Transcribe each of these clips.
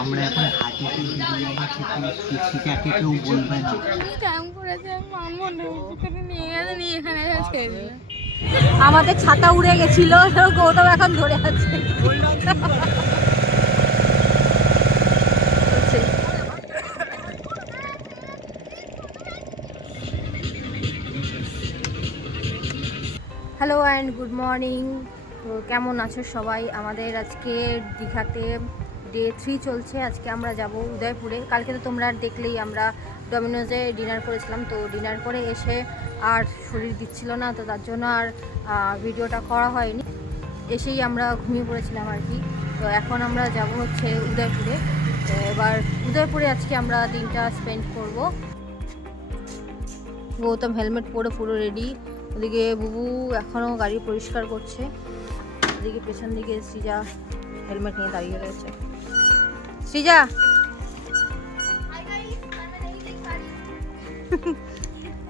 আমরা এখন হাতিতে সেটাকে কেউ বলবে না। আমাদের ছাতা উড়ে গেছিল, গৌতম এখন ধরে আছে। Hello and good morning. তো কেমন আছো সবাই? আমাদের আজকে দীঘাতে ডে 3 চলছে। আজকে আমরা যাব উদয়পুরে। কালকে তো তোমরা দেখলেই আমরা ডমিনোজে ডিনার করেছিলাম। তো ডিনার করে এসে আর শরীর দিচ্ছিল না, তো তার জন্য আর ভিডিওটা করা হয়নি। এসেই আমরা ঘুমিয়ে পড়েছিলাম আর কি। তো এখন আমরা যাব হচ্ছে উদয়পুরে। তো এবার উদয়পুরে আজকে আমরা দিনটা স্পেন্ড করব। গৌতম হেলমেট পরে পুরো রেডি। ওদিকে বুবু এখনও গাড়ি পরিষ্কার করছে। ওদিকে পেছন দিকে সৃজা হেলমেট নিয়ে দাঁড়িয়ে রয়েছে। সৃজা,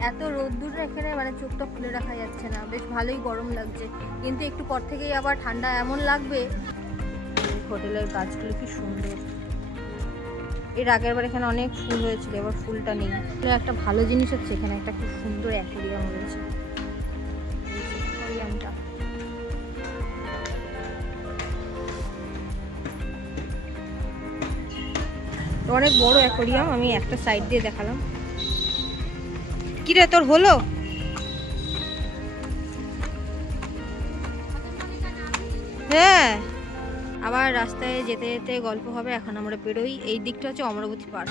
এত রোদ্দুর এখানে মানে চোখটা খুলে রাখা যাচ্ছে না। বেশ ভালোই গরম লাগছে, কিন্তু একটু পর থেকেই আবার ঠান্ডা এমন লাগবে। হোটেলের গাছগুলো কি সুন্দর। এর আগের বার এখানে অনেক ফুল হয়েছিল, এবার ফুলটা নেই। একটা ভালো জিনিস হচ্ছে এখানে একটা খুব সুন্দর অ্যাকোয়ারিয়াম রয়েছে। অনেক বড় অ্যাকোয়ারিয়াম। আমি একটা সাইড দিয়ে দেখালাম। কি রে, তোর হলো? হ্যাঁ, আবার রাস্তায় যেতে যেতে গল্প হবে। এখন আমরা বেরোই। এই দিকটা হচ্ছে অমরাবতী পার্ক।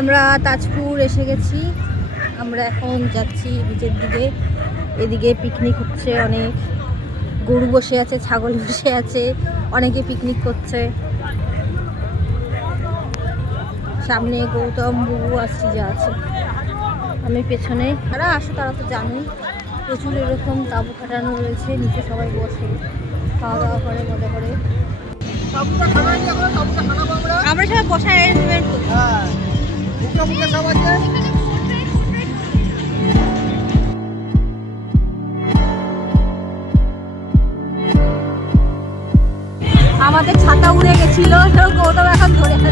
আমরা তাজপুর এসে গেছি। আমরা এখন যাচ্ছি বিচের দিকে। এদিকে পিকনিক হচ্ছে, অনেক গরু বসে আছে, ছাগল বসে আছে, অনেকে পিকনিক করছে। সামনে গৌতম, বুবু আর সৃজা আছে, আমি পেছনে। তারা আসো, তারা তো জানোই। প্রচুর এরকম তাঁবু খাটানো রয়েছে, নিচে সবাই বসে খাওয়া দাওয়া করে, মজা করে। আমরা সবাই বসার অ্যারেঞ্জমেন্ট করছি। আমাদের ছাতা উড়ে গেছিল, গৌতম এখন ধরে আছে।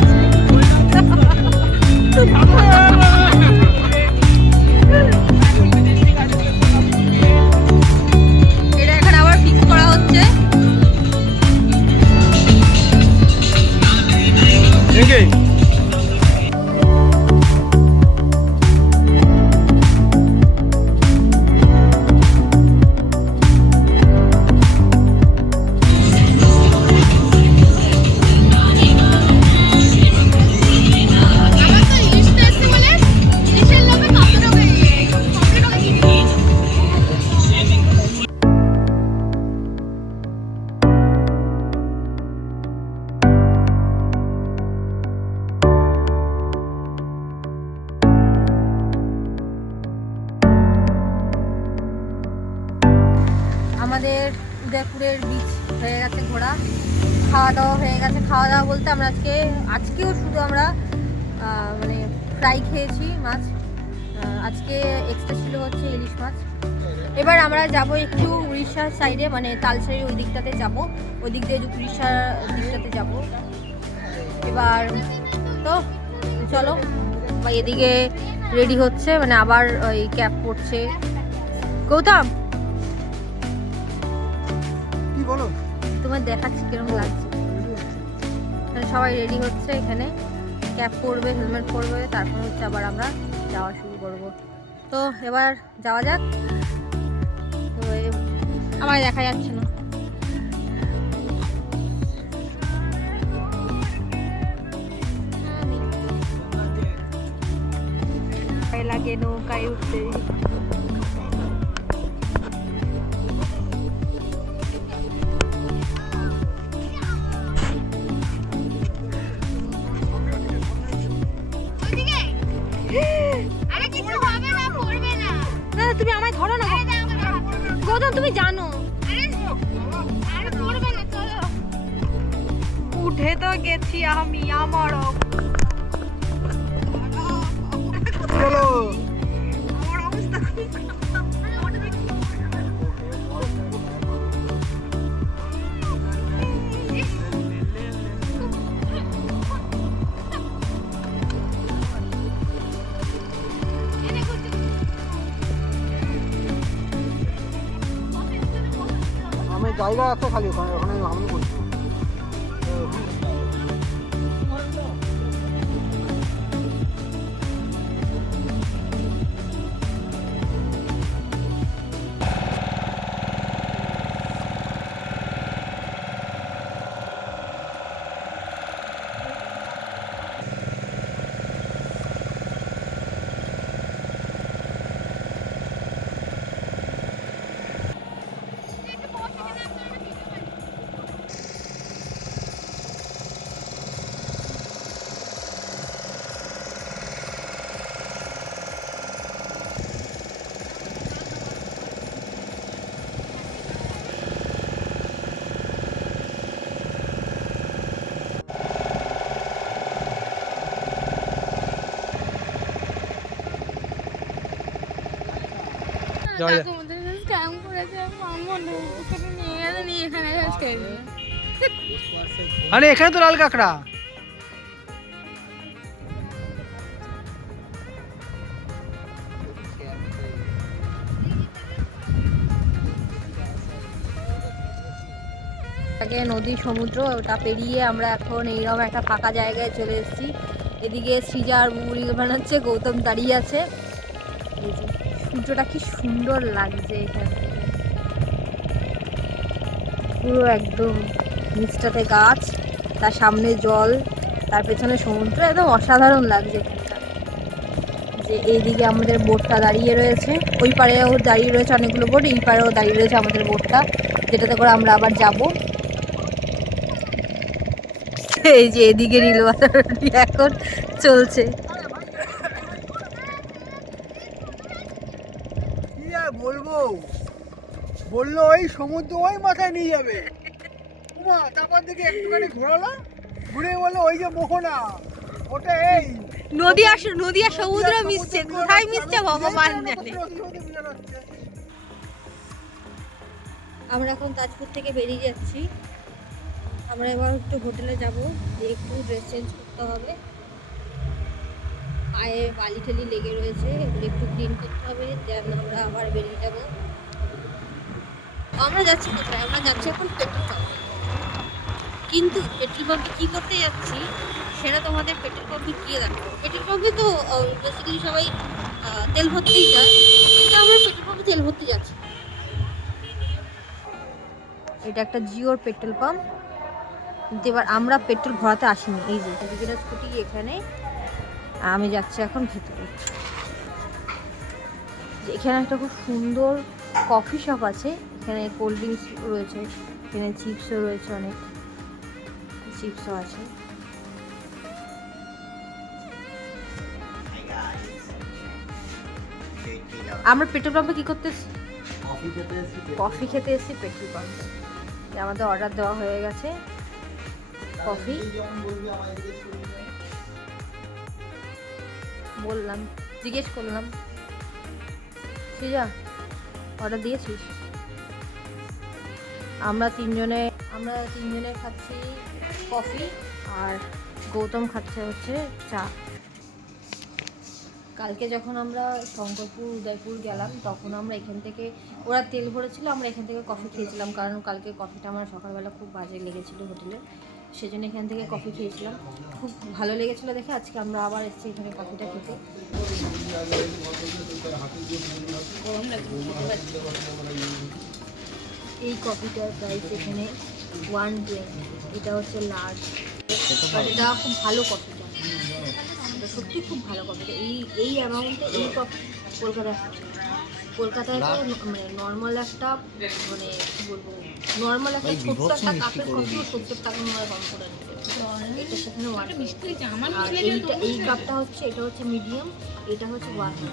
এটা এখন আবার ফিক্স করা হচ্ছে। আমাদের উদয়পুরের বিচ হয়ে গেছে ঘোরা, খাওয়া দাওয়া হয়ে গেছে। খাওয়া দাওয়া বলতে আমরা আজকেও শুধু আমরা মানে ফ্রাই খেয়েছি মাছ। আজকে এক্সট্রা ছিল হচ্ছে ইলিশ মাছ। এবার আমরা যাব একটু উড়িষ্যার সাইডে, মানে তালসারির ওই দিকটাতে যাব। ওই দিক দিয়ে উড়িষ্যার দিকটাতে যাব এবার। তো চলো, বা এদিকে রেডি হচ্ছে, মানে আবার ওই ক্যাপ পড়ছে। গৌতম, বলো, তোমার দেখাচ্ছি কিরকম লাগছে। সবাই রেডি হচ্ছে, এখানে ক্যাপ পরবে, হেলমেট পরবে, তারপর হচ্ছে আবার আমরা যাওয়া শুরু করব। তো এবার যাওয়া যাক। তো আমার দেখা যাচ্ছে না। লাগে নৌকায় উঠতে। তুমি আমায় ধরো না গৌতম, তুমি জানো। উঠে তো গেছি আমি, আমারও অবস্থা খুব জায়গা আছে খালি ওখানে, ওখানে আমি বলছি। আরে এখানে তো লাল কাঁকড়া। নদী সমুদ্র ওটা পেরিয়ে আমরা এখন এইরকম একটা ফাঁকা জায়গায় চলে এসেছি। এদিকে সৃজা আর বুড়ি বানাচ্ছে, গৌতম দাঁড়িয়ে আছে। এই যে সূর্যটা কি সুন্দর লাগছে এখানে, পুরো একদম নিচটাতে গাছ, তার সামনে জল, তার পেছনে সমুদ্র, একদম অসাধারণ লাগছে এখানটা। যে এইদিকে আমাদের বোটটা দাঁড়িয়ে রয়েছে, ওই পাড়েও দাঁড়িয়ে রয়েছে অনেকগুলো বোট, এই পাড়েও দাঁড়িয়ে রয়েছে আমাদের বোটটা, যেটাতে করে আমরা আবার যাব। এই যে এদিকে নীলবাতি এখন চলছে। কি আর বলবো, বললো ওই সমুদ্র ওই মাথায় নিয়ে যাবে। তারপর দিকে একটুখানি ঘোরালো, ঘুরে বললো ওই যে মোহনা, ওটা এই নদী আর সমুদ্র মিশছে, কোথায় মিশছে ভগবান জানে। আমরা এখন তাজপুর থেকে বেরিয়ে যাচ্ছি। আমরা এবার একটু হোটেলে যাব, একটু ড্রেস চেঞ্জ করতে হবে, পায়ে বালি ঠালি লেগে রয়েছে, এগুলো একটু ক্লিন করতে হবে, দেন আমরা আবার বেরিয়ে যাব। আমরা যাচ্ছি কোথায়? আমরা যাচ্ছি এখন পেট্রোল পাম্পে। কিন্তু পেট্রোল পাম্পে কী করতে যাচ্ছি সেটা তোমাদের পেট্রোল পাম্পে গিয়ে দেখো। পেট্রোল পাম্পে তো বেসিক্যালি সবাই তেল ভরতেই যায়, কিন্তু আমরা পেট্রোল পাম্পে তেল ভরতে যাচ্ছি। এটা একটা জিওর পেট্রোল পাম্প, কিন্তু এবার আমরা পেট্রোল ভরাতে আসিনি। এই যে এদিকে স্কুটি এখানে, আমি যাচ্ছি এখন ভেতরে। এখানে একটা খুব সুন্দর কফি শপ আছে, এখানে কোল্ড ড্রিঙ্কস রয়েছে, এখানে চিপসও রয়েছে, অনেক চিপসও আছে। আমরা পেট্রোল পাম্পে কি করতে এসেছি? কফি খেতে এসেছি পেট্রোল পাম্পে। আমাদের অর্ডার দেওয়া হয়ে গেছে কফি, বললাম, জিজ্ঞেস করলাম, সৃজা অর্ডার দিয়েছিস? আমরা তিনজনে খাচ্ছি কফি, আর গৌতম খাচ্ছে হচ্ছে চা। কালকে যখন আমরা শঙ্করপুর উদয়পুর গেলাম তখন আমরা এখান থেকে, ওরা তেল ভরেছিল, আমরা এখান থেকে কফি খেয়েছিলাম, কারণ কালকে কফিটা আমার সকালবেলা খুব বাজে লেগেছিলো হোটেলে, সেজন্য এখান থেকে কফি খেয়েছিলাম, খুব ভালো লেগেছিলো দেখে আজকে আমরা আবার এসেছি এখানে কফিটা খেতে। এই কফিটার প্রাইস এখানে 120, এটা হচ্ছে লার্জ, বাট এটা খুব ভালো কফিটা, এটা সত্যি খুব ভালো কফিটা। এই অ্যামাউন্টে এই কফি কলকাতায় তো মানে নর্মাল একটা, মানে কী বলবো, নর্মাল একটা ছোট্ট একটা কাপের কফিও 70 টাকা মনে হয় কম করে নিতে, এটা সেখানে 120। আর এই কাপটা হচ্ছে, এটা হচ্ছে মিডিয়াম, এটা হচ্ছে 100।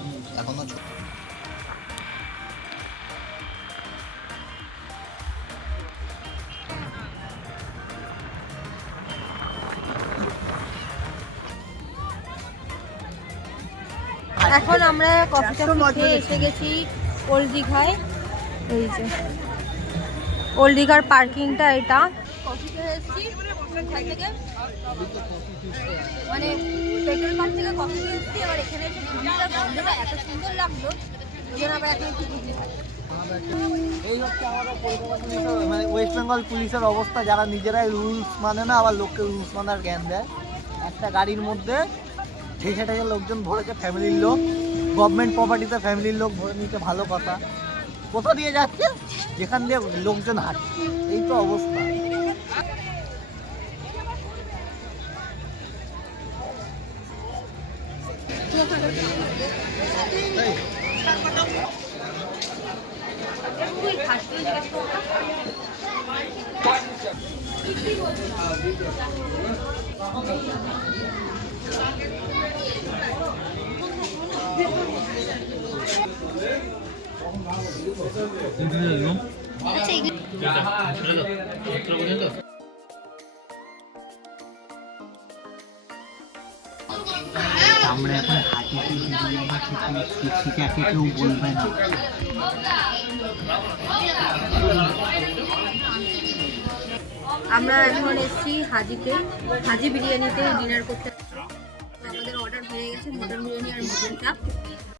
এখন আমরা কফিটা খেয়ে এসে গেছি ওল্ড দীঘায়। এই যে ওল্ড দীঘার পার্কিংটা এটা। কফি খেয়ে এসেছি এখান থেকে, মানে পেট্রোল পাম্প থেকে কফি খেয়ে এসেছি। এবার এখানে এসে গন্ধটা এত সুন্দর লাগলো, ওই জন্য আবার এখন একটু ঘুরতে থাকি। এই হচ্ছে আমাদের কলকাতা পুলিশের মানে ওয়েস্ট বেঙ্গল পুলিশের অবস্থা, যারা নিজেরাই রুলস মানে না, আবার লোককে রুলস মানার জ্ঞান দেয়। একটা গাড়ির মধ্যে ঠেসে ঠেসে লোকজন ভরেছে, ফ্যামিলির লোক, গভর্নমেন্ট প্রপার্টিতে ফ্যামিলির লোক ভরে নিতে ভালো কথা। কোথা দিয়ে যাচ্ছে? যেখান দিয়ে লোকজন হাঁটছে, এই তো অবস্থা। আমরা এখন হাঁটিতে কেউ বলবে না। আমরা এখন এসেছি হাজিতে, হাজি বিরিয়ানিতে ডিনার করতে। আমাদের অর্ডার হয়ে গেছে মটন বিরিয়ানি আর মটন চাপ।